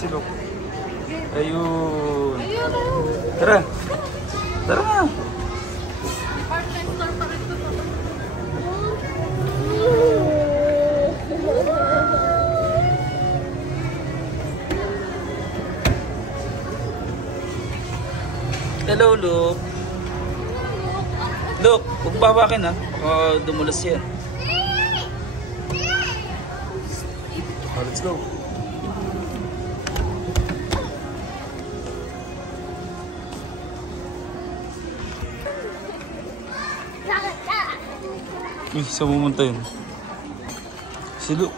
Silok. Ayun. Tara. Tara na. Part-time store pa rin ito. Hello, Luke. Luke, huwag babakin ha. O, dumulas yan. Oh, let's go. Uy, saan pumunta yun? Si Luke.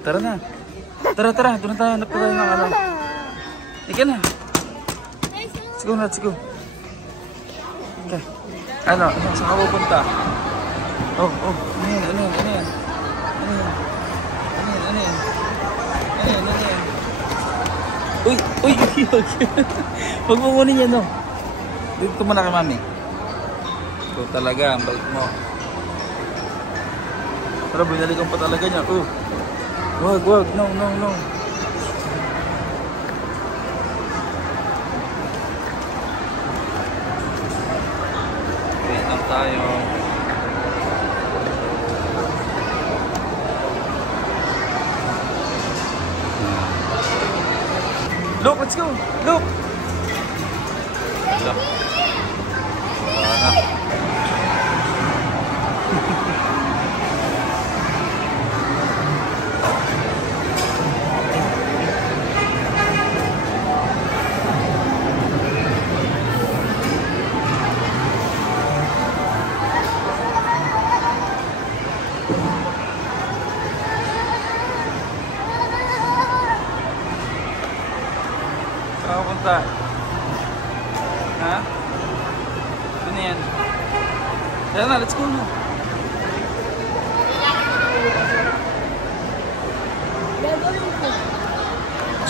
Tara na. Tara, tara. Doon na tayo. Hanap tayo ng ano. Ika na. Let's go, let's go. Okay. Ano? Saan ka pupunta? Oh, oh. Ano yan? Ano yan? Ano yan? Ano yan? Ano yan? Ano yan? Ano yan? Uy! Uy! Huwag mo kunin yan, no? Dito muna kay mami. Ito talaga, ang bait mo. Pero binalikan pa talaga niya. Oh! Wag, wag. No, no, no. Wait lang tayo. Look, let's go. Look. Wala. Wala na. Saan punta? Ha? Ano yan? Tara na, let's go na.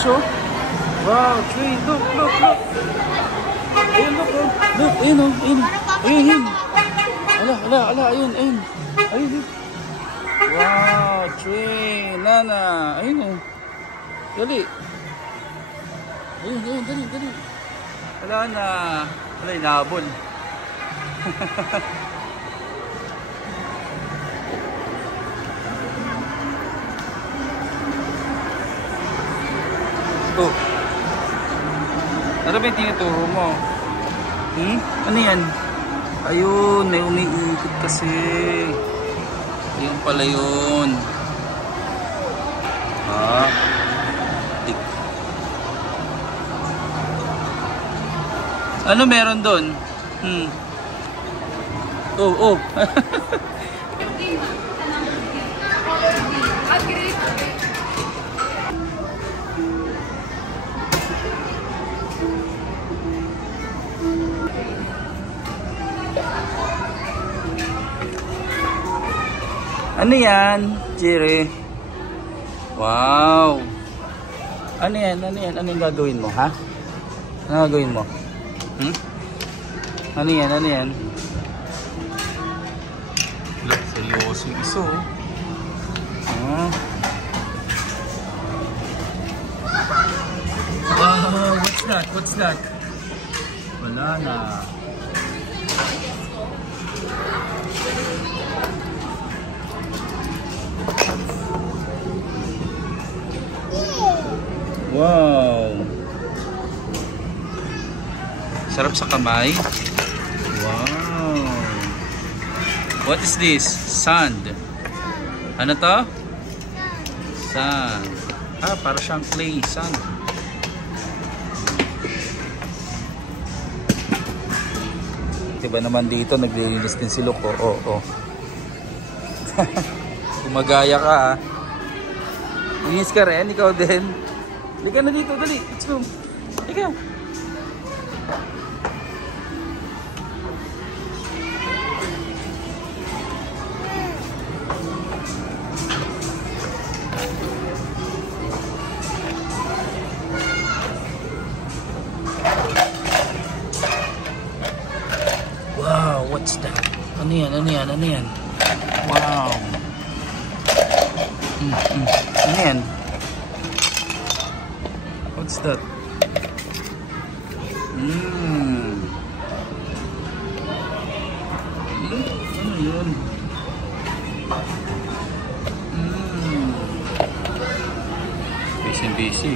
Sure? Wow, tree. Look, look, look. Ayun, look, oh. Look, ayun, oh. Ayun. Ayun, ayun. Ala, ala, ala. Ayun, ayun. Ayun. Wow, tree. Nana. Ayun, oh. Dali. Ayun, ayun, dali, dali. Wala na. Wala, inahabol. Oh. Ano ba yung tinuturo mo? Ano yan? Ayun, may umiikot kasi. Ayun pala yun. Ah. Ano meron doon? Oh, oh. Ano yan, Jerry? Wow. Ano yan? Ano yan? Ano yung gagawin mo, ha? Ano gagawin mo? Ano yan? Ano yan? Wala, seryoso yung iso. Wow, what's that? What's that? Wala na. Wow. Sarap sa kamay. Wow. What is this? Sand. Ano to? Sand. Ah, para siyang clay. Sand. Diba naman dito naglilinis din si Luke. Oh, oh. Gumagaya ka, ha. Linis ka rin, ikaw din. Liga na dito, dali. Let's go. Liga. Ano yan? Ano yan? Ano yan? Wow. Ano yan? What's that? Ano yun? Busy.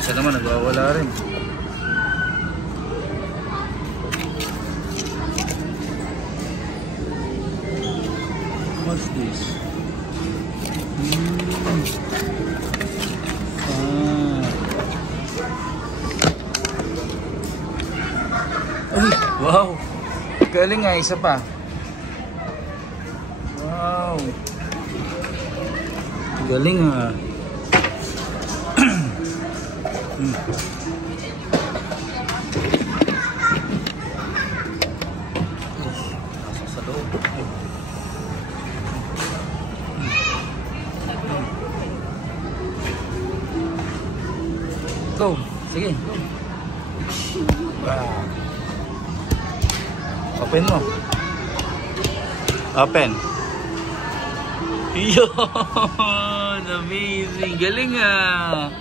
Isa naman nagwawala rin. What's this? Ay, wow! Galing nga, isa pa. Wow! Galing nga. Nasa sa loob. Go! Sige, go! Wow! Open mo. Open. Yun! Amazing! Galing ah!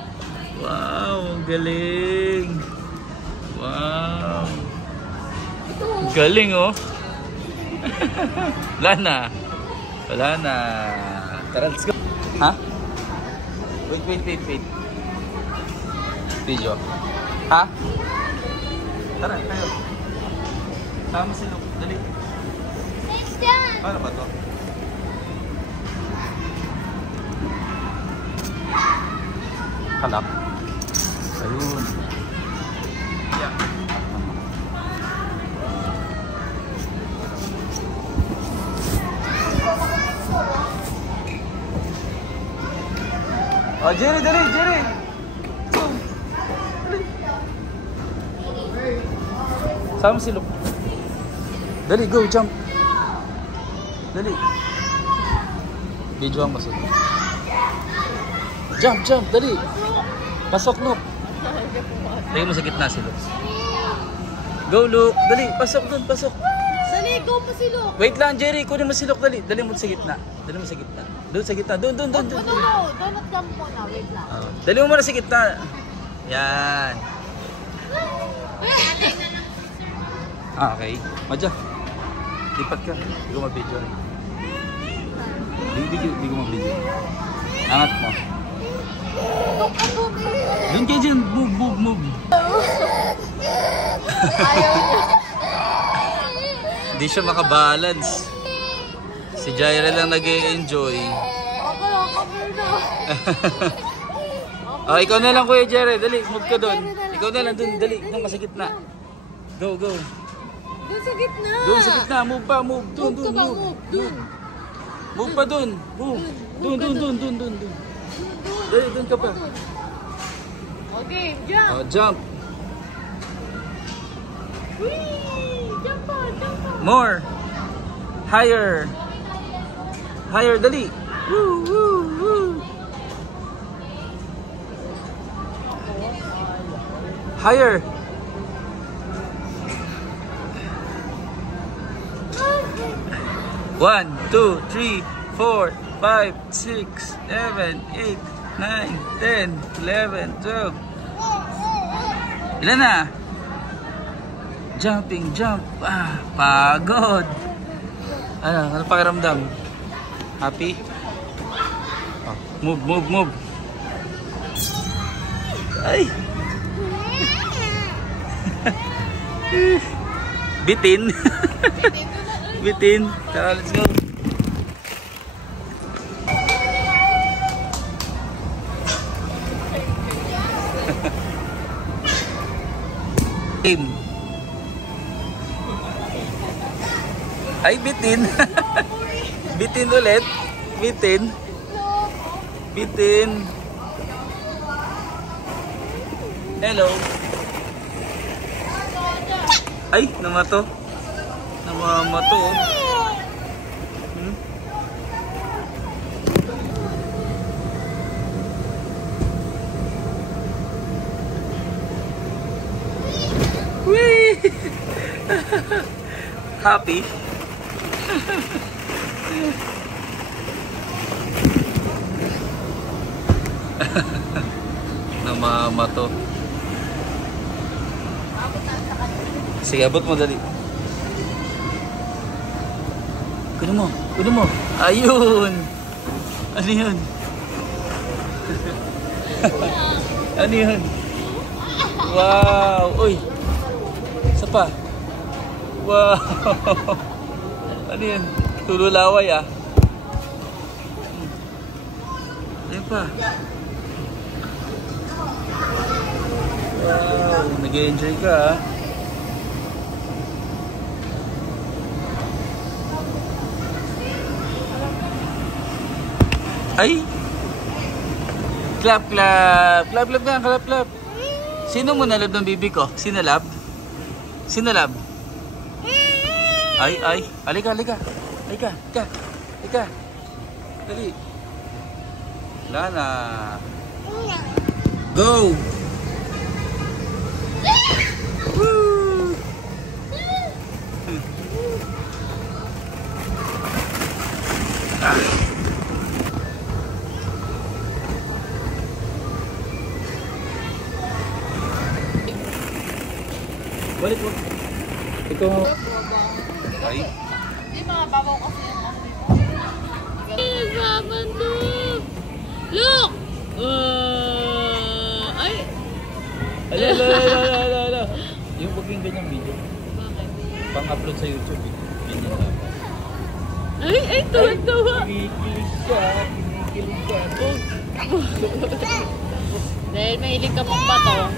Wow! Galing! Wow! Galing oh! Wala na! Wala na! Tara, let's go! Ha? Wait. Video. Ha? Tara, tayo. Tama si Luke. Dali. Paano ba to? Kalap. Ayun. Yeah. Oh, Jerry, dali, Jerry. Sama si Luke. Dali, go, jump. Dali. Video ang masuk. Jump, dali. Pasok, Luke. Lagi mo sa gitna si Luke. Go, Luke. Dali, pasok dun, pasok. Dali, go pa si Luke. Wait lang, Jerry. Kunin mo si Luke, dali. Dali mo sa gitna. Doon sa gitna. Doon. No. Donut jump muna. Wait lang. Dali mo muna sa gitna. Yan. Okay. Madya. Lipat ka. Hindi ko mabidyo. Hindi ko mabidyo. Angat mo. Doon kayo dyan. Move. Hindi siya makabalance. Si Jaira lang nag-e-enjoy. Oh, ikaw na lang Kuya Jerry. Dali, move ka doon. Ikaw na lang doon. Dali, doon sa gitna. Go. Doon sa gitna. Doon sa gitna. Move pa, move. Doon. Move pa doon. Move. Doon. Dali, doon ka pa. Okay, jump. Oh, jump. Jump pa. More. Higher, dali. Woo. Higher. One, 2, 3, 4, 5, 6, 7, 8, 9, 10, 11, 12. Ilan na? Jumping. Pagod. Ano pakiramdam? Happy? Oh, move. Ay! Bitin. Tara, let's go. Game. Ay, bitin. Bitin ulit. Bitin. Hello. Ay, namato. Namamato. Whee! Happy. Namamato. Sige, abot mo dali. Kunin mo, kunin mo. Ayun. Ano yun? Ano yun? Wow! Uy! Isa pa. Wow! Ano yun? Tululaway ah. Ayun pa. Wow! Nag-enjoy ka ah. Ay! Clap, clap! Clap, clap nga, clap, clap! Sino mo nalab ng bibi ko? Sino lab? Sino lab? Ay, ay! Halika, halika! Halika, halika! Halika! Dali! Wala na! Go! Woo! Ah! Balik mo. Ito. Ay. Hindi mga babaw kasi yung kasi. Saman to. Look! Ay! Ala, ala, ala, ala, ala. Yung booking ganyang video. Bakit? Pang-upload sa YouTube. Ganyan na. Ay, tuwa-tuwa. Kinikilig siya. Kinikilig siya. Dahil mahilig ka pong bato.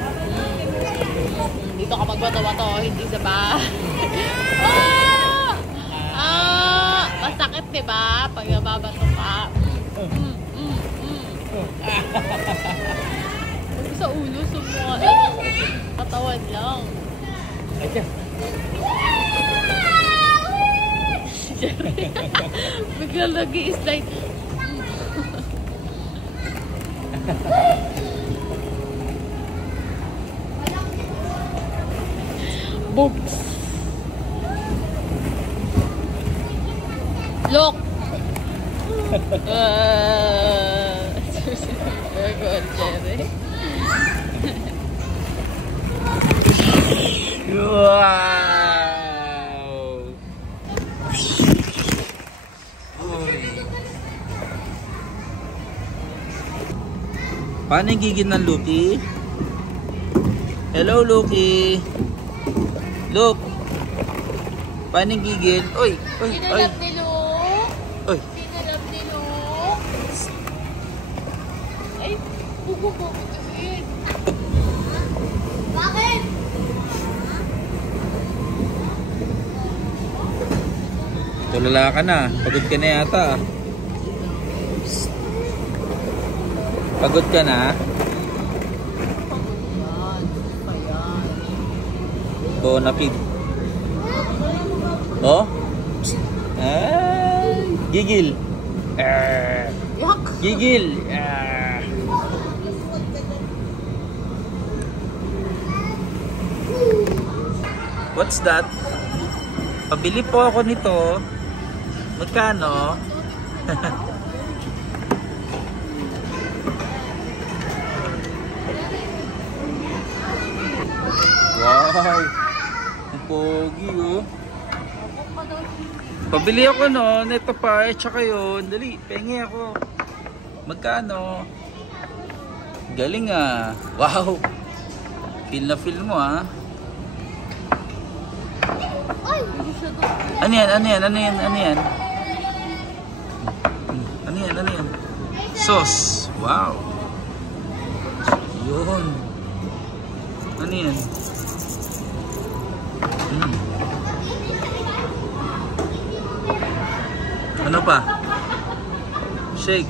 Dito ka magbato-bato, hindi sa bahay. Masakit diba? Pag nababato ka. Huwag sa ulo, sumuha. Katawan lang. Ayan. Biglang nag-i-slide. Books. Look. Very good, Jerry. Wow! Uy. Paano yung gigil ng Lucky? Hello, Lucky. Look. Paano yung gigil? Uy! Uy! Uy! Sinulab ni Luke. Uy! Sinulab ni Luke. Ay, bugo-bugo kasi. Bakit? Tulala ka na. Pagod ka na yata. Pagod ka na? Bonapid. Oh? Ay, gigil. Gigil. What's that? Pabili po ako nito. Magkano? Wow! Ang pogi oh. Pabili ako no, neto pa, tsaka yun. Dali, pengi ako. Magkano? Galing ah. Wow! Feel na feel mo ah. Ano yan? Ano yan? Ano yan? Ano yan? Ano yan? Ano yan? Sauce. Wow! Yun. Ano yan? Ano pa? Shake.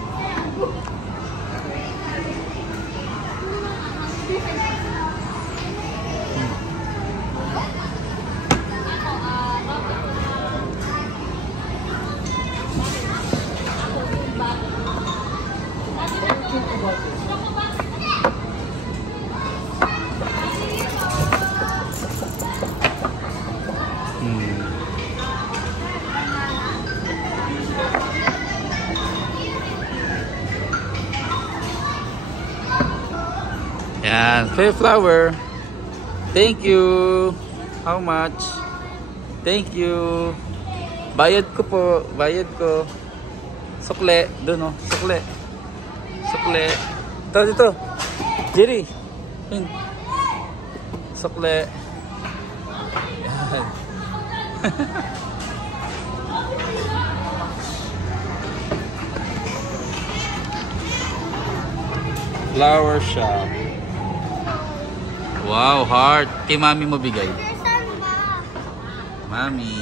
Yan, fair flower. Thank you. How much? Thank you. Bayad ko po. Bayad ko. Sukle. Doon oh. Sukle. Sukle. Ito, dito. Jerry. Yun. Sukle. Yan. Flower shop. Wow, heart. Kay mami mo bigay. Mami.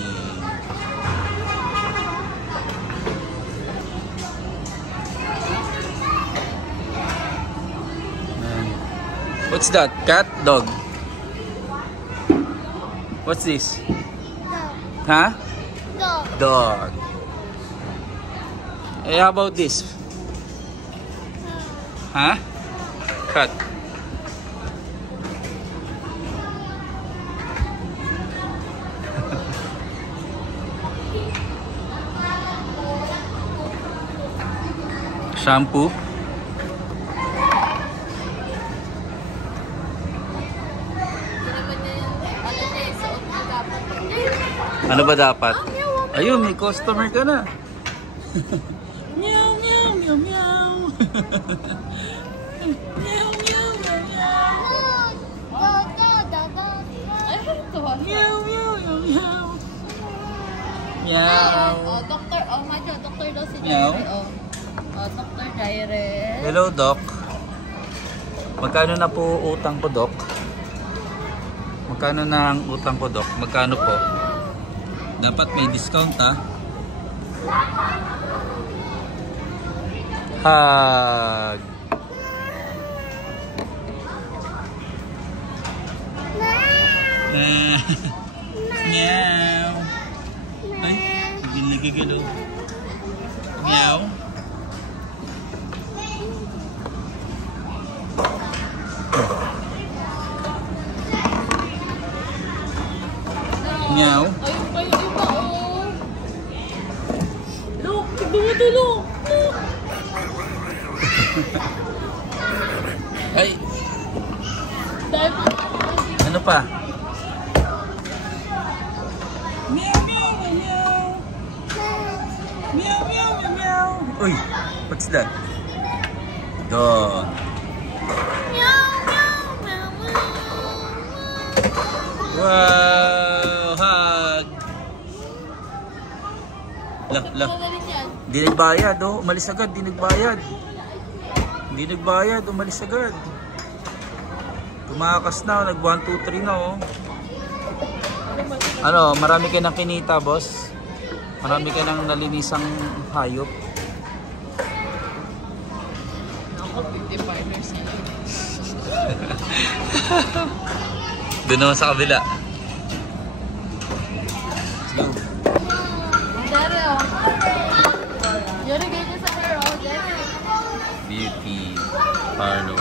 What's that? Cat? Dog? What's this? Dog. Huh? Dog. Dog. Hey, how about this? Huh? Cat. Shampoo. Ano ba dapat? Ayun, may customer ka na. Meow, meow, meow, meow. Meow, meow, meow, meow. Meow, meow, meow, meow. Meow. Oh, doktor. Oh, Majo, doktor daw si Meow. Jaire. Oh, Dr. Jaire. Hello, Doc. Magkano na po utang ko, Doc? Magkano na ang utang ko, Doc? Magkano po? Dapat may discount, ha? Hug. Meow. Ay, hindi nagigalaw. Meow. Meow. Ayun pa yung iba, oh. Look, dumutulong. Look. Ay, Dahil pa. ano pa? Meow, meow, meow. Meow, meow, meow. Uy, what's that? Dog. Wow, hug. Lah. Di nagbayad, oh. Umalis agad, di nagbayad. Di nagbayad, umalis agad. Tumakas na, nag 1, 2, 3 na, oh. Ano, marami ka nang kinita, boss? Marami ka nang nalinisang hayop? Ako, 50 partners na. Doon naman sa kabila. Jere, oh. Jere, ganyan sa hair, oh. Jere. Beauty parlor.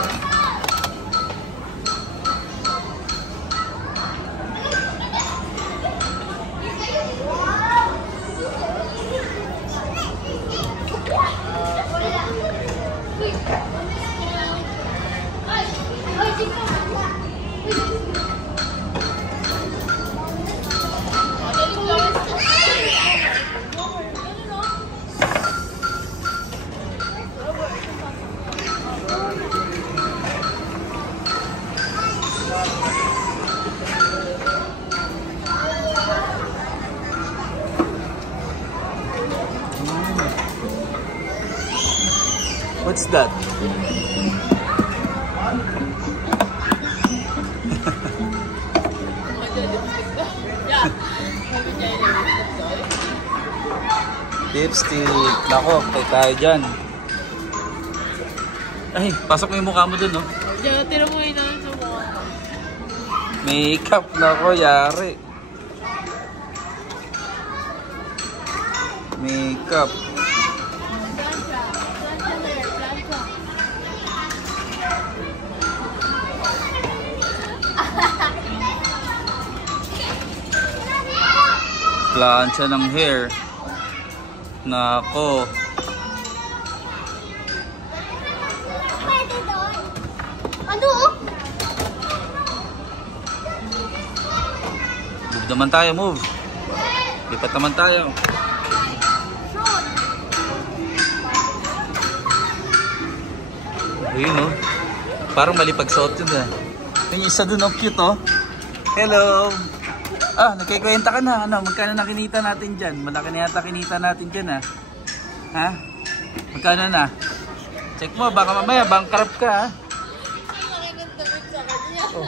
What's that? Lipstick. Nako, tayo tayo dyan. Ay, pasok mo yung mukha mo dun, no? Jere, tira mo yun naman sa mukha. Makeup. Nako, yari. Makeup. Plancha ng hair. Nako. Pwede doon. Ano? naman tayo, move. Lipat naman tayo. Ayun, no? Parang mali pagsuot yun, ah. Yung isa dun, oh, cute, oh. Hello! Ah, nagkikwenta ka na. Ano, magkano na kinita natin dyan? Malaki na yata kinita natin dyan, ah. Ha? Magkano na? Check mo, baka mamaya, bankrupt ka, ha? Oh.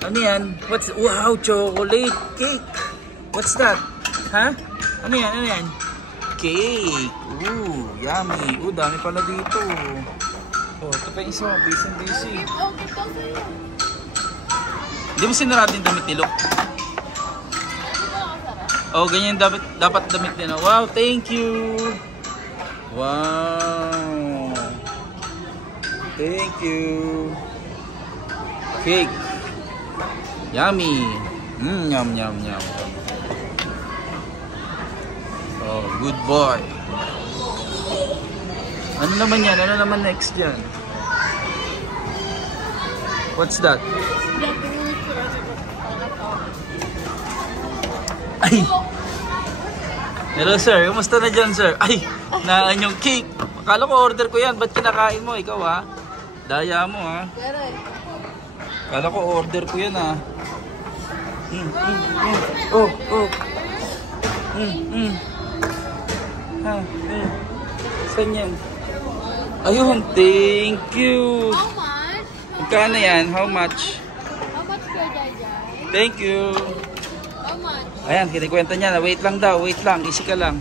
Ano yan? Wow, chocolate cake! What's that? Ha? Ano yan? Ano yan? Cake! Ooh, yummy! Ooh, dami pala dito. Oh, ito pa yung isa. Busy. Hindi mo sinarado yung damit ni Luke? Oh, ganyan dapat damit din. Wow, thank you! Wow! Thank you! Cake! Yummy! Yum. Oh, good boy! Ano naman yan? Ano naman next yan? What's that? Ay! Hello sir, kumusta na dyan sir? Ay! Naan yung cake! Akala ko order ko yan, ba't kinakain mo? Ikaw ha? Daya mo ha? Akala ko order ko yan ha? Oh! Saan yan? Ayun, thank you! How much? Magkano yan? How much? How much per Jaja? Thank you! How much? Ayan, kinikwenta niya na wait lang daw, wait lang, easy ka lang.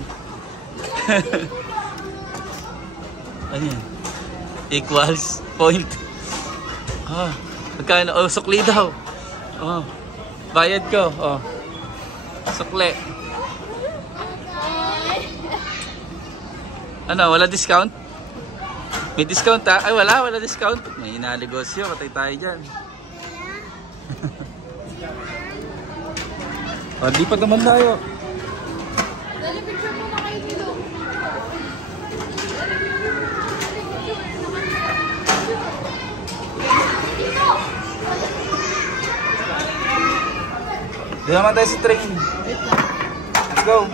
Ayan. Equals point. Ah, magkano? Oh, sukli daw. Oh. Bayad ko. Oh. Sukli. Ano, wala discount? May discount ha? Ay, wala discount. May inanegosyo, patay tayo dyan. Oh, lipat naman tayo. Dali, picture mo na kayo dito. Di naman tayo sa train. Let's go.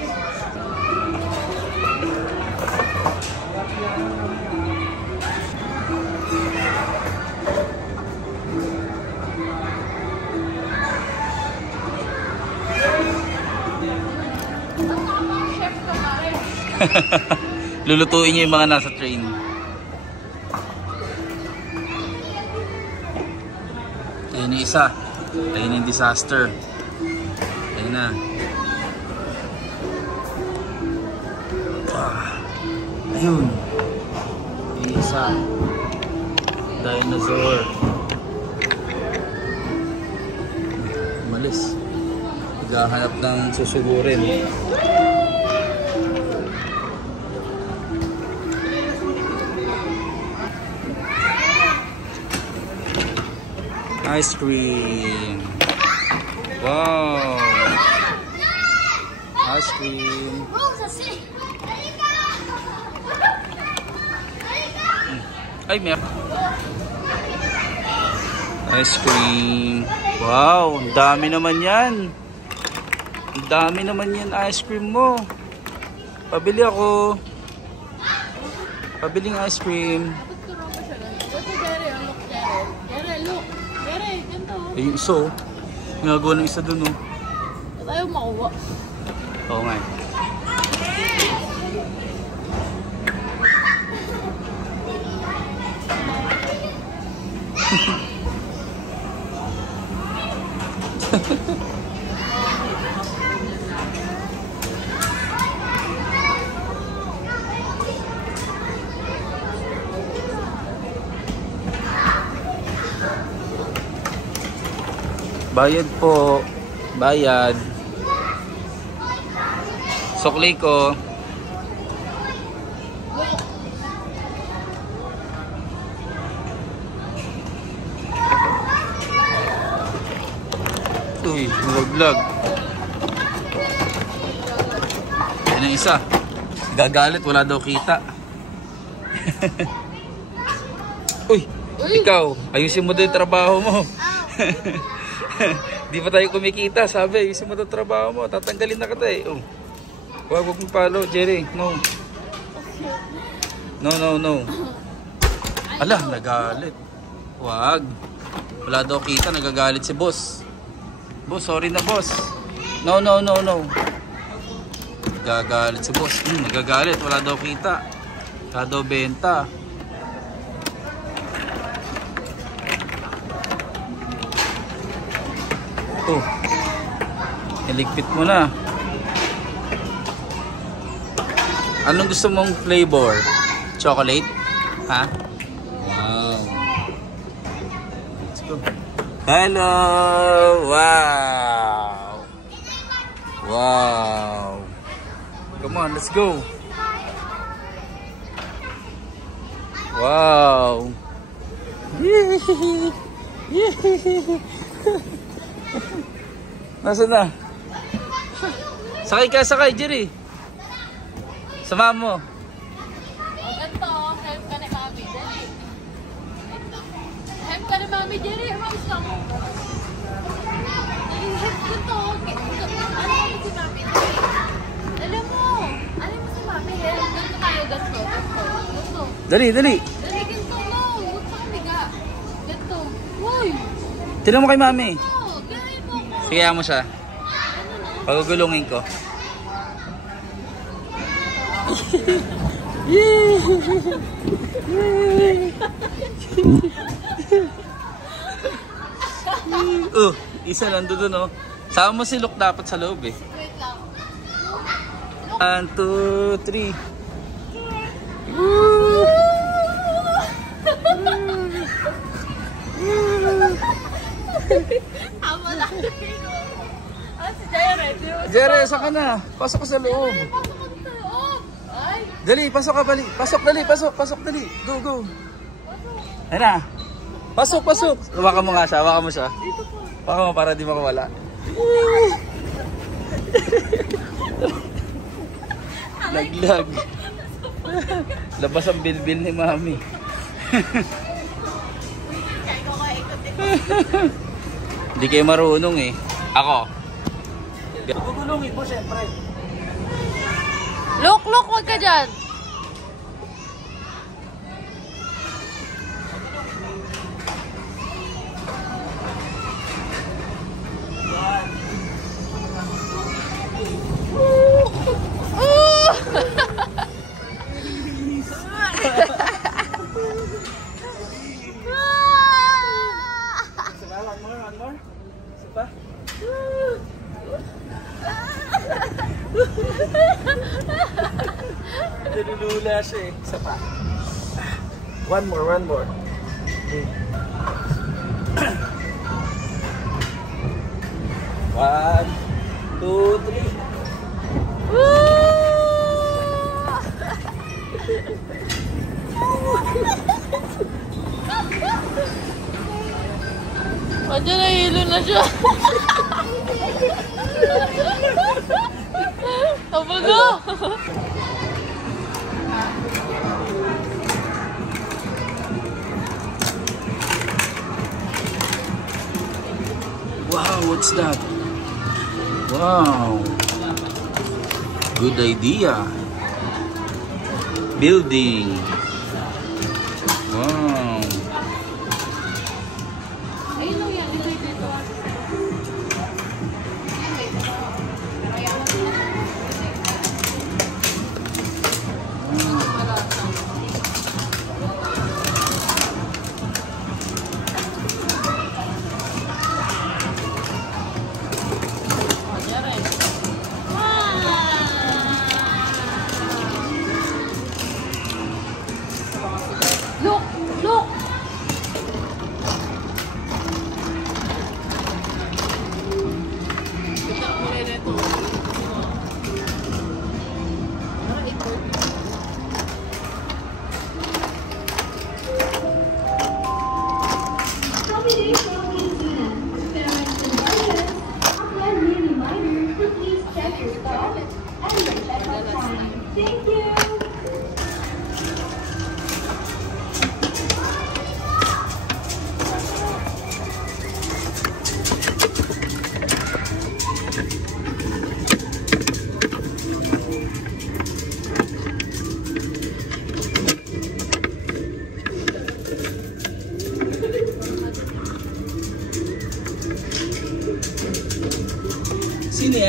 Lulutuin niyo yung mga nasa train. Ayun yung isa. Ayun yung disaster. Ayun na. Ayun. Yung isa. Dinosaur. Umalis. Naghahanap ng susugurin. Ice cream. Wow. Ice cream. Ay, may ice cream. Wow, ang dami naman yan. Ang dami naman yan ice cream mo. Pabili ako. Pabiling ice cream. Eh, yung isa oh. Nagagawa ng isa dun oh. Tayo makuha. Oo nga. Bayad po. Bayad. Sukli ko. Uy, vlog. Yan ang isa. Gagalit, wala daw kita. Uy, ikaw, ayusin mo din yung trabaho mo. Di pa tayo kumikita, sabi. Isa mo ito trabaho mo, tatanggalin na kita eh. Oh. Huwag mong follow, Jerry. No. No, no, no. Ala, nagalit. Huwag. Wala daw kita, nagagalit si boss. Boss, sorry na boss. No, no, no, no. Nagagalit si boss. Nagagalit, wala daw kita. Wala daw benta. Ito. Iligpit mo na. Anong gusto mong flavor? Chocolate? Ha? Wow. Let's go. Hello! Wow! Wow! Come on, let's go! Wow! Nasaan na? Sakay ka, sakay, Jerry! Sama mo! Ganito, help ka ni Mami, Jerry. Help ka ni Mami, Jerry. Ano gusto mo? Help ganito. Ano mo si Mami, Jerry? Alam mo si Mami, help. Ganito tayo, ganito. Ganito. Dali, dali! Dali, ganito mo. Huwag sa kamiga. Ganito. Uy! Tinan mo kay Mami. Oh, gawin mo ko. Kaya mo siya. Pagugulungin ko. Isa lang doon, oh. Sama mo si Luke dapat sa loob eh. Wait lang. 1, 2, 3. Tama lang. Si Jared. Jerry, saan ka na? Pasok ka sa loob. Pasok ka sa loob. Ay. Dali, pasok ka bali. Pasok, dali, pasok, pasok, dali. Go, go. Ayun na. Pasok, pasok. Hawakan mo nga siya, hawakan mo siya. Hawakan mo para di makawala. Laglag. Labas ang bilbil ni Mami. Hindi kayo marunong eh. Ako. Gugulungin mo siyempre. Look, wag ka dyan. One more. Isa pa. Nalulula siya eh. Isa pa. One more. 1, 2, 3. Andiyan, nahihilo na siya. Tabago! Wow, what's that? Wow. Good idea. Building. Wow. Ayun lang yan, ito dito.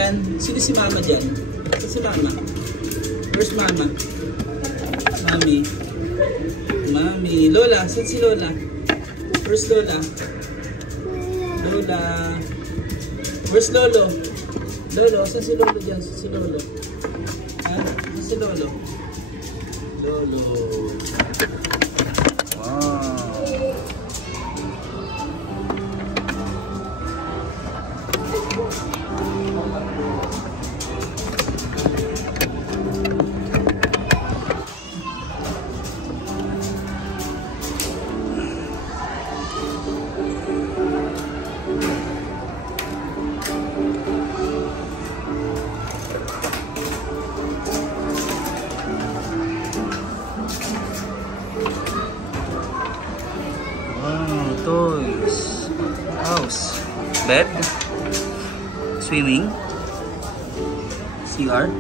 dyan? Sino si mama dyan? Sino si mama? Where's mama? Mami. Mami. Lola. Saan si Lola? Where's Lola? Lola. Where's Lolo? Lolo. Saan si Lolo dyan? Saan si Lolo? Ha? Saan si Lolo? Lolo. Wow. Toys, house, bed, swimming, CR.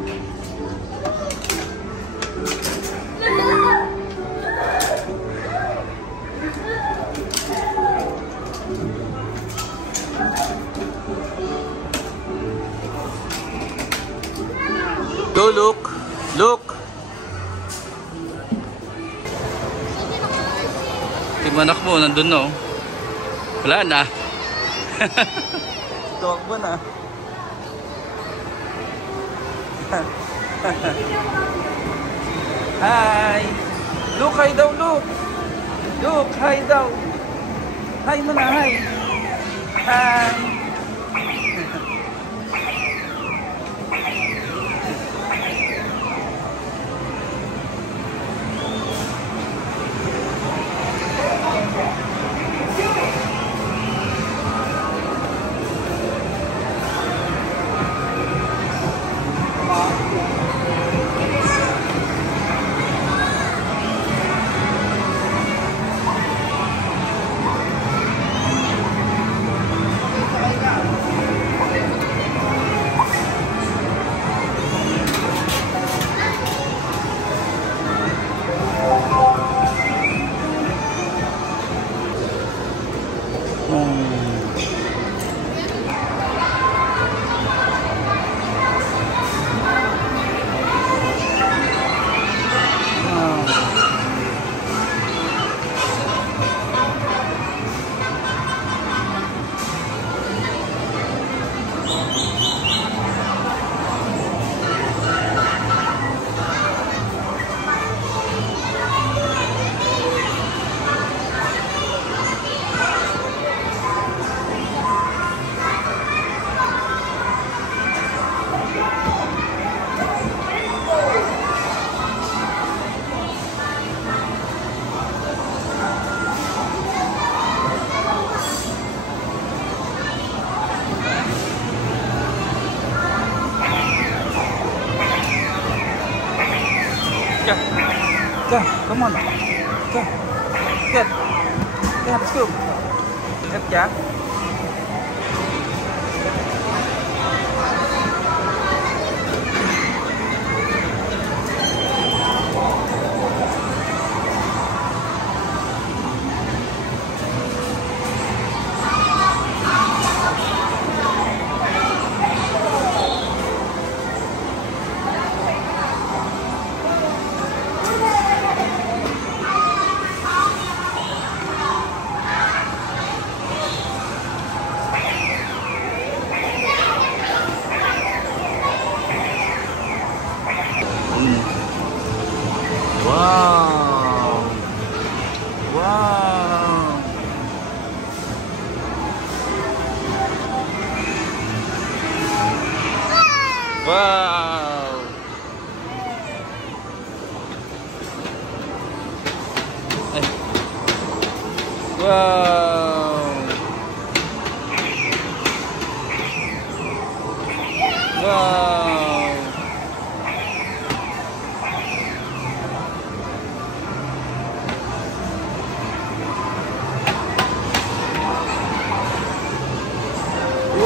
Go, look, look. Tigmanak mo, nandun no. Wala na. Tuwag mo na. Hi! Look, hi daw, look! Look, hi daw! Hi mo na, hi! Hi! Go, come on. Go. Get. Yeah, let's go. Get Jack. Wow! Wow! Wow! Wow! Wow!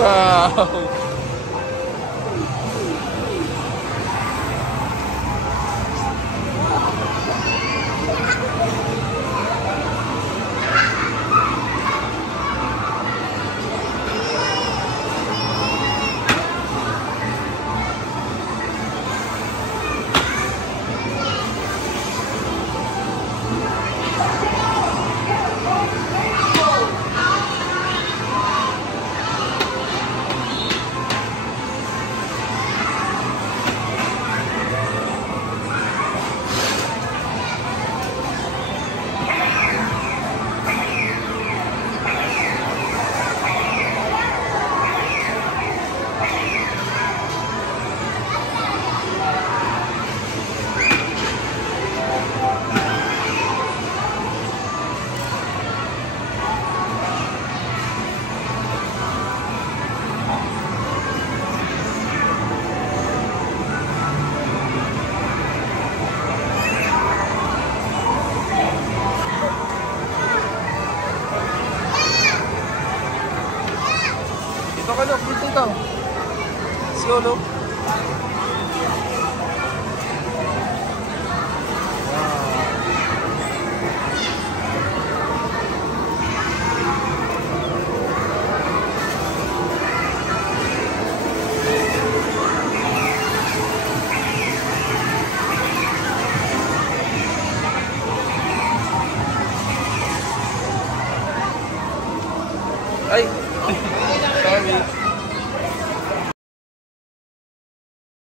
Wow! Let's go, Lo.